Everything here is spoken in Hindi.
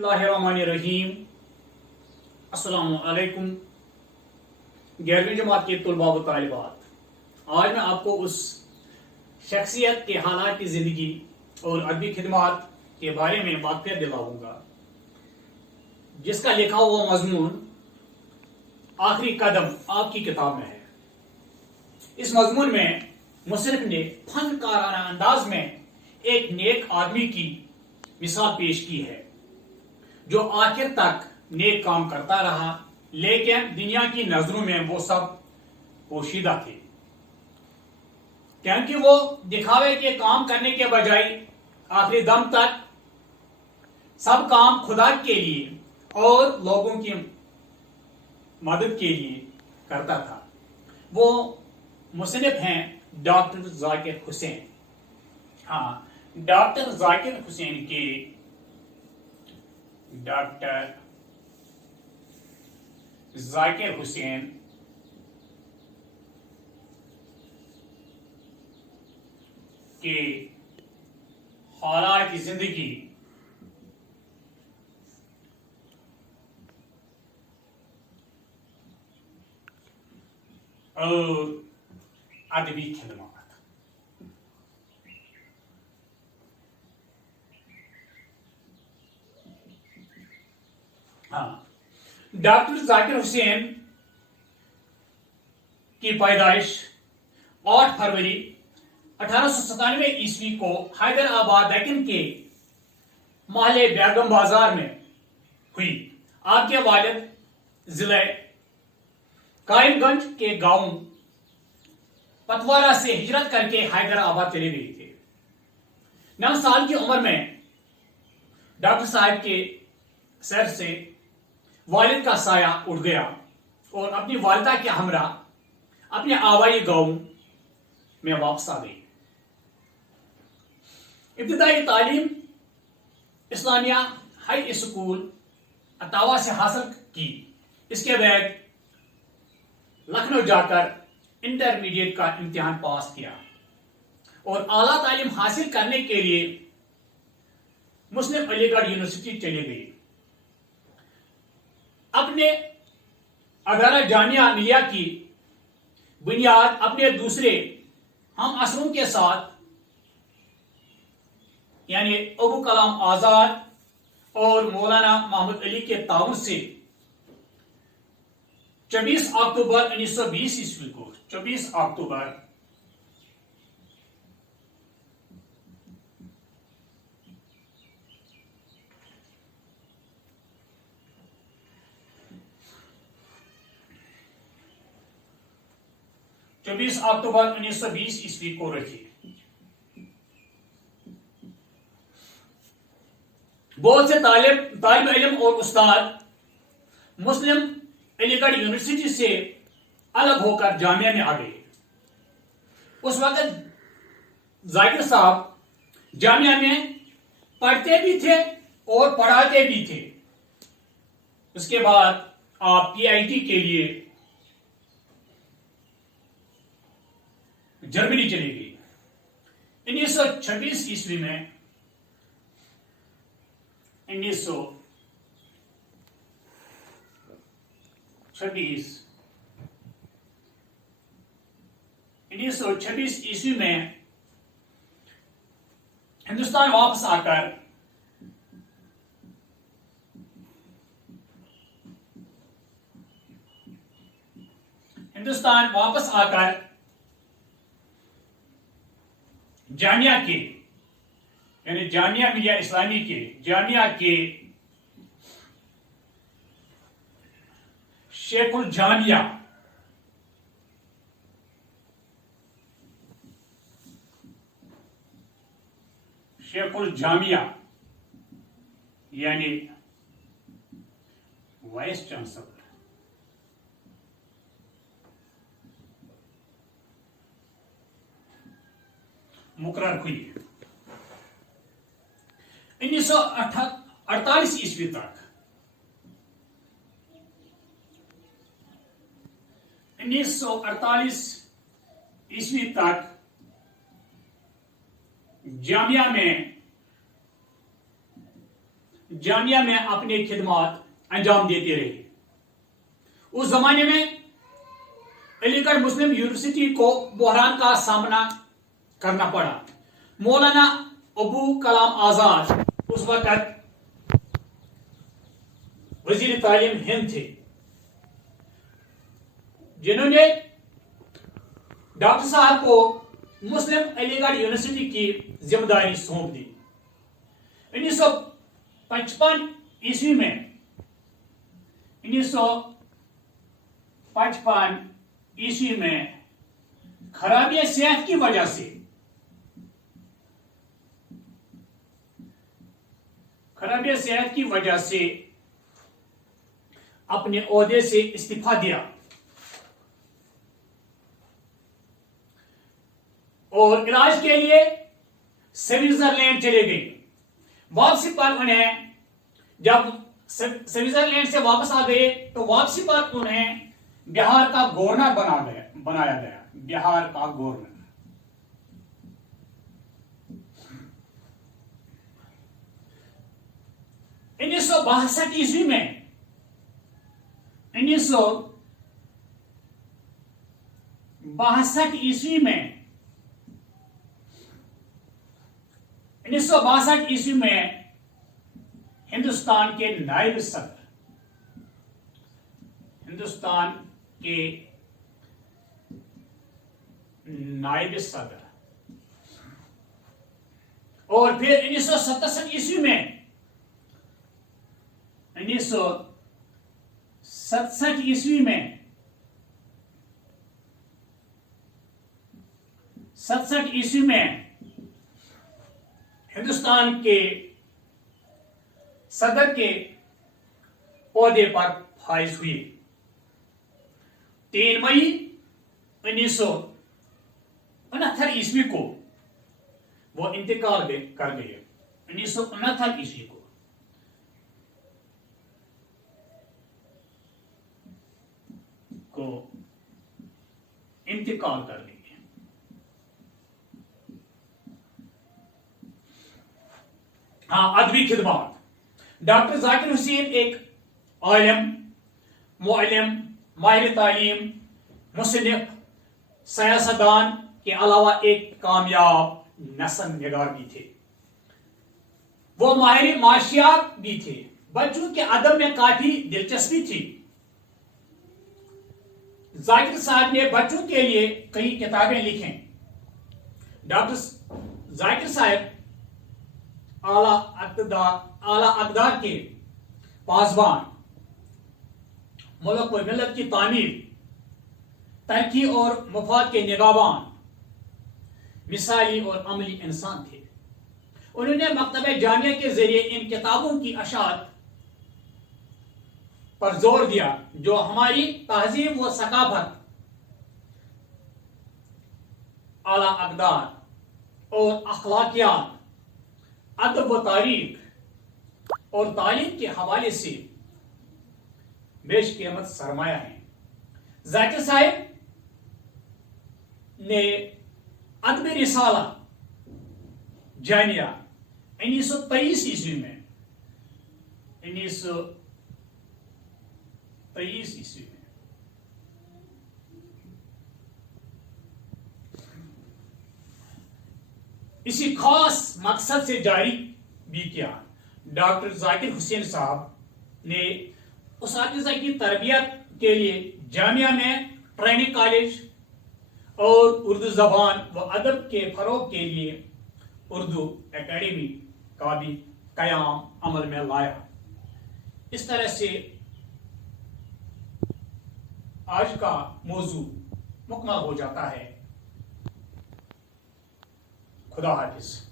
बिस्मिल्लाहिर्रहमानिर्रहीम। अस्सलामु अलैकुम। 11वीं जमात के तलबा व तालिबात, आज मैं आपको उस शख्सियत के हालात की ज़िंदगी और अदबी खिदमात के बारे में वाक़िया दिलाऊंगा जिसका लिखा हुआ मजमून आखिरी कदम आपकी किताब में है। इस मजमून में मुसन्निफ ने फनकाराना अंदाज में एक नेक आदमी की मिसाल पेश की है जो आखिर तक नेक काम करता रहा, लेकिन दुनिया की नजरों में वो सब पोशीदा थे, क्योंकि वो दिखावे के काम करने के बजाय आखिरी दम तक सब काम खुदा के लिए और लोगों की मदद के लिए करता था। वो मुसन्निफ हैं डॉक्टर जाकिर हुसैन। हाँ, डॉक्टर जाकिर हुसैन के डॉक्टर जाकिर हुसैन के हालात की जिंदगी और अदबी खिदमत। हाँ, डॉक्टर जाकिर हुसैन की पैदाइश 8 फरवरी 1897 ईस्वी को हैदराबाद दक्कन के महले बेगम बाजार में हुई। आपके वालिद जिले कायमगंज के गांव पतवारा से हिजरत करके हैदराबाद चले गए थे। 9 साल की उम्र में डॉक्टर साहब के सर से वालिद का साया उठ गया और अपनी वालिदा के हमरा अपने आबाई गांव में वापस आ गई। इब्तिदाई तालीम इस्लामिया हाई स्कूल अतावा से हासिल की। इसके बाद लखनऊ जाकर इंटरमीडिएट का इम्तिहान पास किया और आला तालीम हासिल करने के लिए मुस्लिम अलीगढ़ यूनिवर्सिटी चले गए। अपने अदारा जामिया मिलिया की बुनियाद अपने दूसरे हम असरों के साथ यानी अबू कलाम आजाद और मौलाना मोहम्मद अली के ताउन से 24 अक्टूबर 1920 ईस्वी को 24 अक्टूबर अक्टूबर 1920 ईस्वी को रखी। बहुत से तालिब इल्म और उस्ताद मुस्लिम अलीगढ़ यूनिवर्सिटी से अलग होकर जामिया में आ गए। उस वक्त जाकिर साहब जामिया में पढ़ते भी थे और पढ़ाते भी थे। उसके बाद आप पीआईटी के लिए जर्मनी चली गई। 1926 ईस्वी में 1926 ईस्वी में हिंदुस्तान वापस आकर जामिया के यानी जामिया मिलिया इस्लामी के जामिया के शेखुल जामिया यानी वाइस चांसलर मुकर्रर हुई। 1948 ईस्वी तक 1948 ईस्वी तक जामिया में जामिया में अपने खिदमात अंजाम देते रहे। उस जमाने में अलीगढ़ मुस्लिम यूनिवर्सिटी को बहरान का सामना करना पड़ा। मौलाना अबू कलाम आजाद उस वक्त वजीर तालीम हिंद थे, जिन्होंने डॉक्टर साहब को मुस्लिम अलीगढ़ यूनिवर्सिटी की जिम्मेदारी सौंप दी। 1955 ईस्वी में 1955 ईस्वी में खराबी सेहत की वजह से अपने ओहदे से इस्तीफा दिया और इलाज के लिए स्विट्जरलैंड चले गए। वापसी पर उन्हें, जब स्विट्जरलैंड से वापस आ गए तो वापसी पर उन्हें बिहार का गवर्नर बनाया गया। बिहार का गवर्नर। 1962 ईस्वी में 1962 ईस्वी में हिंदुस्तान के नायब सदर और फिर 1967 ईस्वी में 1967 ईस्वी में हिंदुस्तान के सदर के ओहदे पर फाइज हुए। 3 मई 1969 ईस्वी को वो इंतकाल कर गए। 1969 ईस्वी को इंतकाल कर लिए। अदबी खिदमत। डॉक्टर जाकिर हुसैन एक आलिम, मुअल्लिम, माहिर तालीम, मुसन्निफ, सियासतदान के अलावा एक कामयाब नस्ल निगार भी थे। वो माहिर माशियात भी थे। बच्चों के अदब में काफी दिलचस्पी थी। जाकिर साहब ने बच्चों के लिए कई किताबें लिखें। डॉक्टर जाकिर साहब आला अक़दार के पासबान, मुल्क व मिल्लत की तामीर, तरक्की और मफाद के निगाहबान, मिसाली और अमली इंसान थे। उन्होंने मकतबे जामिया के जरिए इन किताबों की अशात पर जोर दिया जो हमारी तहजीब व सकाफत, आला अक़दार और अखलाकियात, अदब व तारीख और तालीम के हवाले से बेशकीमत सरमाया है। जाकिर साहब ने अदब रिसाला जामिया 1923 ईस्वी में 1923 ईस्वी में इसी खास मकसद से जारी भी किया। डॉक्टर जाकिर हुसैन साहब ने उसातिज़ा की तरबियत के लिए जामिया में ट्रेनिंग कॉलेज और उर्दू जबान व अदब के फरोग के लिए उर्दू एकेडमी का भी कयाम अमल में लाया। इस तरह से आज का मौजू मुकम्मल हो जाता है। खुदा हाफिज।